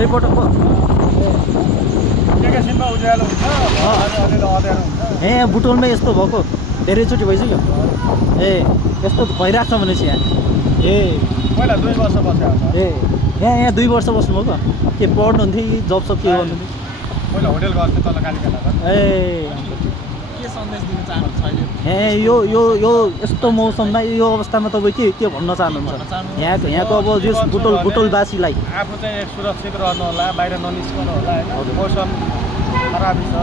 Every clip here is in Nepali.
धेरै पटक एकैछिनमा उज्यालो हुन्छ अलिअलि अँध्यारो हुन्छ। यहाँ बुटोलमा यस्तो भएको धेरैचोटि भइसक्यो। ए यस्तो भइरहेको छ भनेपछि यहाँ ए पहिला 2 वर्ष बसेको छ। ए यहाँ 2 वर्ष बस्नुभएको के पढ्नुहुन्थ्यो कि जब सब के गर्नुहुन्थ्यो? पहिला होटेल गर्थेँ तल कालीगढामा। ए के सन्देश दिन चाहनुहुन्छ अहिले? ए यो यस्तो मौसममा यो अवस्थामा तपाईँ के भन्न चाहनुहुन्छ यहाँको अब जो बुटोलवासीलाई? आफू चाहिँ सुरक्षित रहनु होला, बाहिर ननिस्कनु होला होइन। मौसम खराबी छ।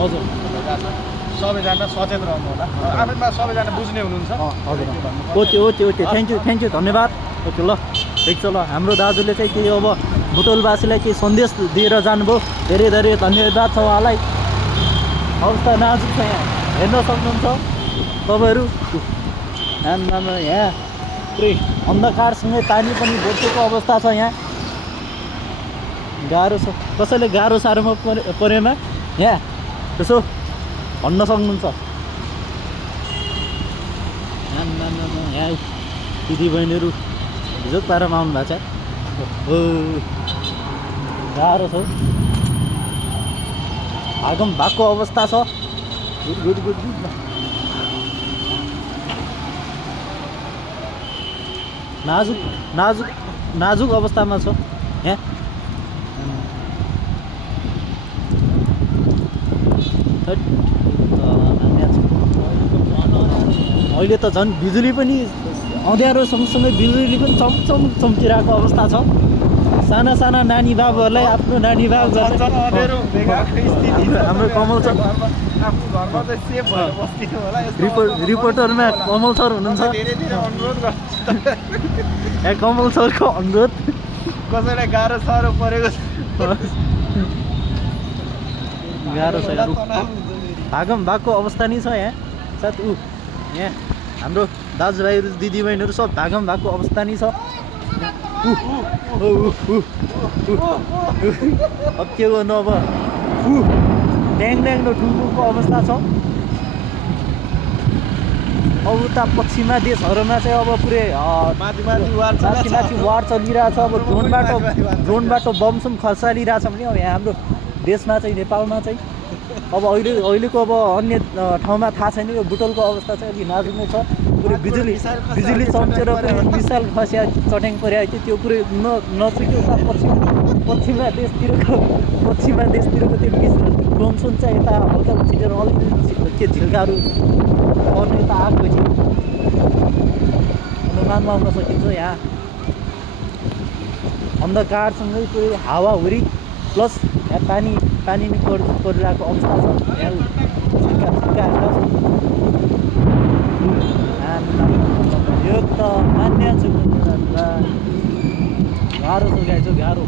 हजुर सबैजना सचेत रहनु होला। आफैमा सबैजना बुझ्ने हुनुहुन्छ। हजुर ओके थ्याङ्क यू धन्यवाद। ओके ल ठिक छ ल। हाम्रो दाजुले चाहिँ के अब बुटोलवासीलाई केही सन्देश दिएर जानुभयो। धेरै धेरै धन्यवाद छ उहाँलाई। अवस्था नाजुक छ यहाँ हेर्न सक्नुहुन्छ तपाईँहरू। यहाँ पुरै अन्धकारसँगै पानी पनि भोटेको अवस्था छ यहाँ। गाह्रो छ कसैले गाह्रो साह्रोमा परेमा यहाँ यसो भन्न सक्नुहुन्छ। यहाँ दिदीबहिनीहरू हिजो पारामा आउनु भएको छ। हो गाह्रो छ भागम भएको अवस्था छ। गुड नाजुक अवस्थामा छ यहाँ। अहिले त झन् बिजुली पनि अँध्यारो सँगसँगै बिजुली पनि चम्किरहेको अवस्था छ। साना नानी बाबुहरूलाई आफ्नो नानी बाबु हाम्रो कमल सर रिपोर्टरमा कमल सर हुनुहुन्छ। यहाँ कमल सरको अनुरोध कसैलाई गाह्रो साह्रो परेको गाह्रो छ भागम भएको अवस्था नै छ यहाँ। साथ यहाँ हाम्रो दाजुभाइहरू दिदीबहिनीहरू सब भागम भएको अवस्था नै छ। अब के गर्नु अब ड्याङ ठुल्ठुलको अवस्था छ। अब उता पश्चिमा देशहरूमा चाहिँ अब पुरै माथि वार चलिरहेछ। अब ड्रोनबाट बमसम खसालिरहेछ भने अब यहाँ हाम्रो देशमा चाहिँ नेपालमा चाहिँ अब अहिलेको अब अन्य ठाउँमा थाहा छैन। यो बुटोलको अवस्था चाहिँ अलिक नाजुक नै छ। पुरै बिजुली चम्केर पुरै मिसाइल खस्या चट्याङ परेको थियो। त्यो पुरै नचुक्यो पश्चिमा देशतिरको त्यो बमसुन चाहिँ यता हल्का छिटेर अलिकति के झिल्काहरू पर्ने यता आएको थियो अनुमान लगाउन सकिन्छ। यहाँ अन्धकारसँगै पुरै हावाहुरी प्लस यहाँ पानी नै परिरहेको अवस्था छ। यहाँ यो त मान्य छु गाह्रो छ गाई छ गाह्रो।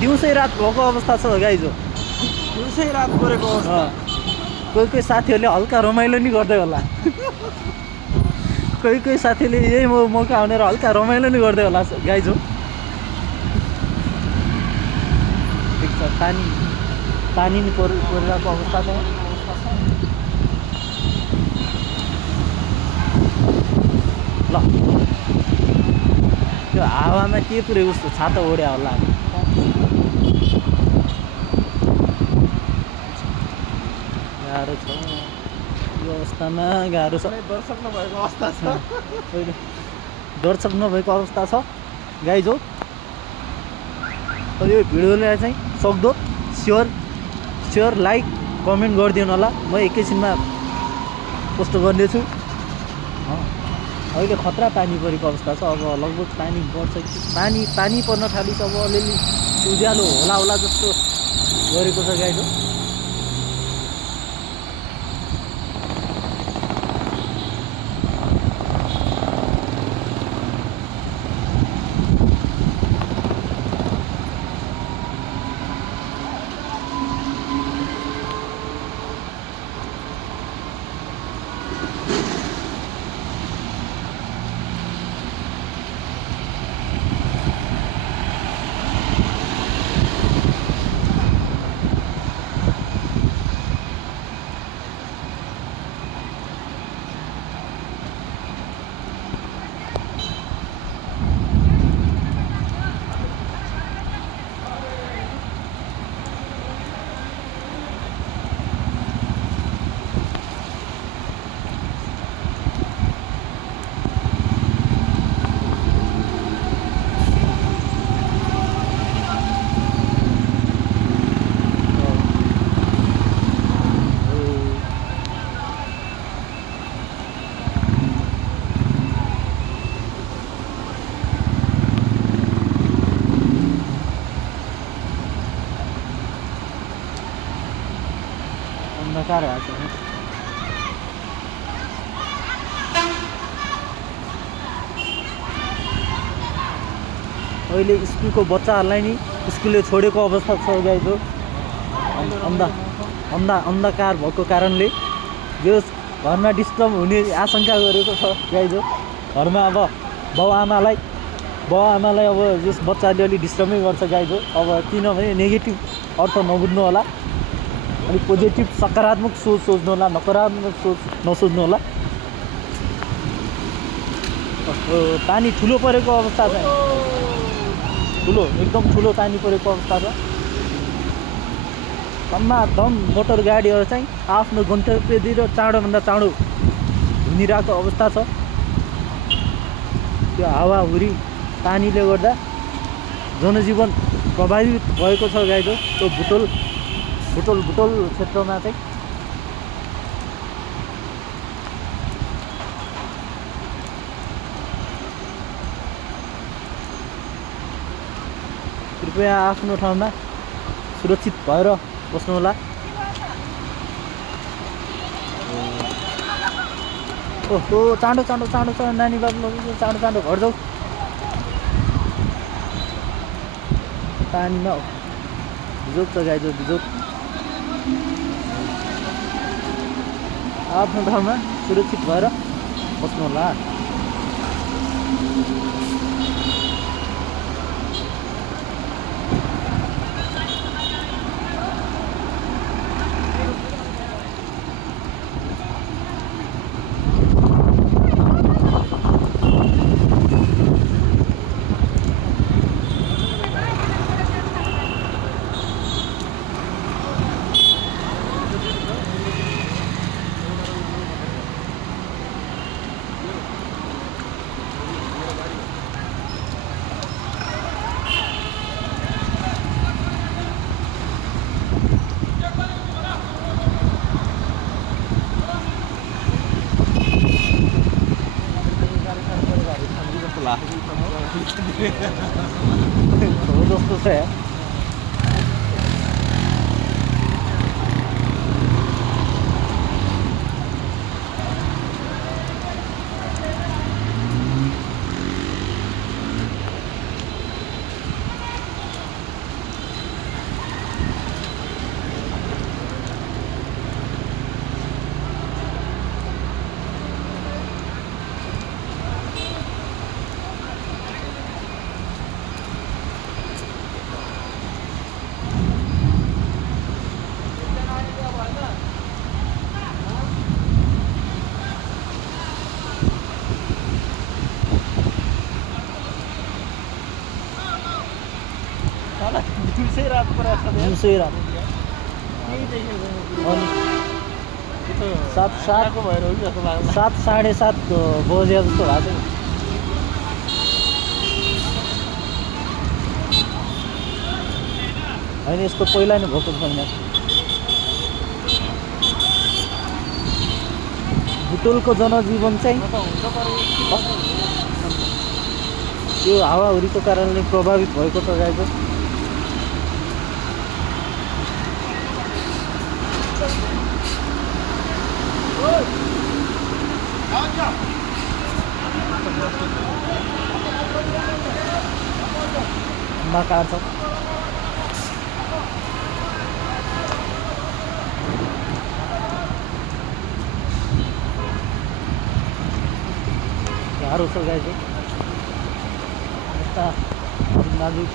दिउँसै रात भएको अवस्था छ गाइजो। दिउँसै रात परेको अवस्था। कोही साथीहरूले हल्का रमाइलो नि गर्दै होला। कोही साथीले यही मौका भनेर हल्का रमाइलो नि गर्दै होला गाइजो। ठिक छ पानी नि परिरहेको अवस्था छ। ल त्यो हावामा के पुरै उस्तो छाता ओढ्या होला। गाह्रो छ यो अवस्थामा गाह्रो छ। दर्शक नभएको अवस्था छ गाइजो। यो भिडियोलाई चाहिँ सक्दो सेयर लाइक कमेन्ट गरिदिनु होला। म एकैछिनमा पोस्ट गर्नेछु। अहिले खतरा पानी परेको अवस्था छ। अब लगभग पानी बढ्छ कि पानी पर्न थालिछ। अब अलिअलि उज्यालो होला जस्तो गरेको छ गाइजो। अहिले स्कुलको बच्चाहरूलाई नि स्कुलले छोडेको अवस्था छ गाइज हो। अन्धकार भएको कारणले यो घरमा डिस्टर्ब हुने आशंका गरेको छ गाइज हो। घरमा अब बाउआमालाई अब यस बच्चाले अलिक डिस्टर्बै गर्छ गाइज हो। अब किनभने नेगेटिभ अर्थ नबुझ्नु होला, अलिक पोजिटिभ सकारात्मक सोच सोच्नु होला, नकारात्मक सोच नसोच्नु होला। पानी ठुलो परेको अवस्था छ, एकदम ठुलो पानी परेको अवस्था छ। धमाधम मोटर गाडीहरू चाहिँ आफ्नो गन्तव्यतिर चाँडोभन्दा चाँडो हिँडिरहेको अवस्था छ। त्यो हावाहुरी पानीले गर्दा जनजीवन प्रभावित भएको छ गाइज हो। त्यो बुटोल क्षेत्रमा चाहिँ कृपया आफ्नो ठाउँमा सुरक्षित भएर बस्नुहोला। ओहो चाँडो नानी बाबु चाँडो घर जाऊ। पानीमा भिजोक छ गाइज हो, भिजोक। आफ्नो ठाउँमा सुरक्षित भएर बस्नुहोला। जस्तो छ यार। दिउँसै रात सात 7:30 बजे जस्तो भएको छ। होइन यस्तो पहिला नै भएको छैन। बुटोलको जनजीवन चाहिँ त्यो हावाहुरीको कारणले प्रभावित भएको छ गाइज। काट्छ गाह्रो छ गाइज। यस्ता नाजुक